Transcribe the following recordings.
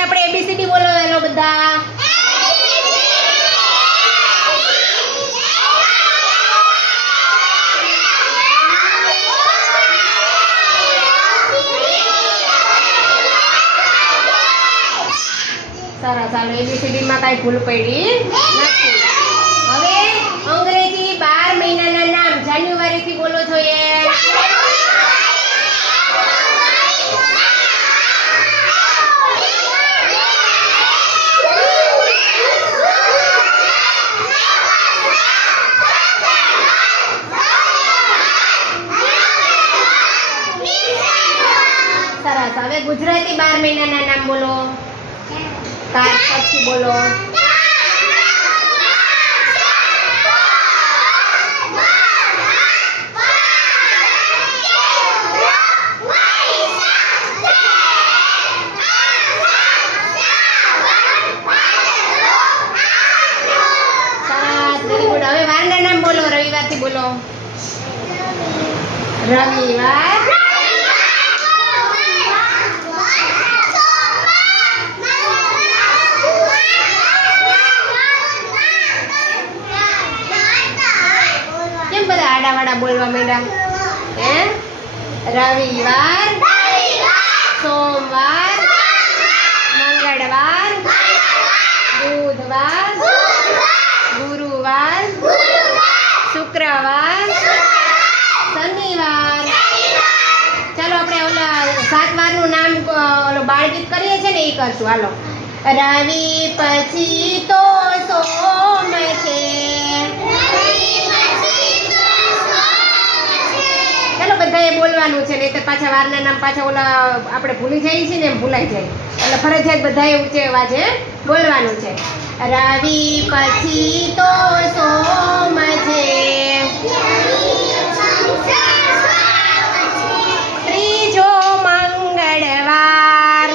આપણે એબીસીડી બોલો હેલો બધા. સરસ. ચાલો એબીસીડી માં કાંઈ ભૂલ પડી નથી. હવે અંગ્રેજી 12 મહિનાના નામ જાન્યુઆરી થી બોલો જોઈએ. સરસ. હવે ગુજરાતી 12 મહિનાના નામ બોલો. પછી બોલો. સરસ. Very good. હવે વારના નામ બોલો. રવિવારથી બોલો. રવિવાર, કેમ બધા આડાવાડા બોલવા માંડ્યા હે? રવિવાર, સોમવાર, મંગળવાર, બુધવાર, ગુરુવાર, શુક્રવાર, શનિવાર. ચાલો આપણે ઓલા 7 વારનું નામ ઓલો બાળગીત કરીએ છીએ ને એ કરશું. હાલો. રવિ પછી તો સોમ છે. ચાલો બધાએ બોલવાનું છે, નહીં તો પાછા વારના નામ પાછા ઓલા આપણે ભૂલી જઈએ છીએ ને એમ ભૂલાઈ જાય. એટલે ફરજિયાત બધાએ ઊંચે અવાજે બોલવાનું છે. રવિ પછી તો સોમ છે. ત્રીજો મંગળવાર,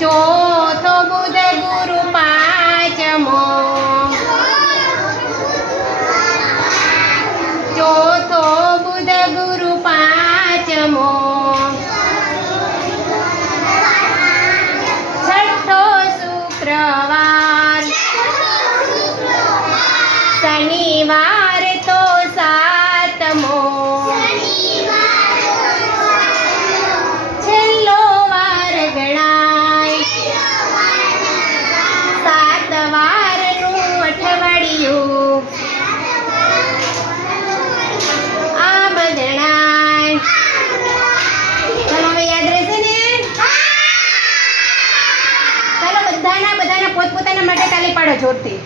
ચોથો બુધ ગુરુ પાંચમો, ચોથો બુધ ગુરુ પાંચમો, છઠ્ઠો શુક્રવાર, શનિવાર તો સાતમો, છેલ્લો વાર ગણાય. 7 વારનું અઠવાડિયું આમ ગણાય. ચાલો હવે યાદ રહેશે ને? ચાલો બધાના પોતપોતાના માટે તાલી પાડો જોરથી.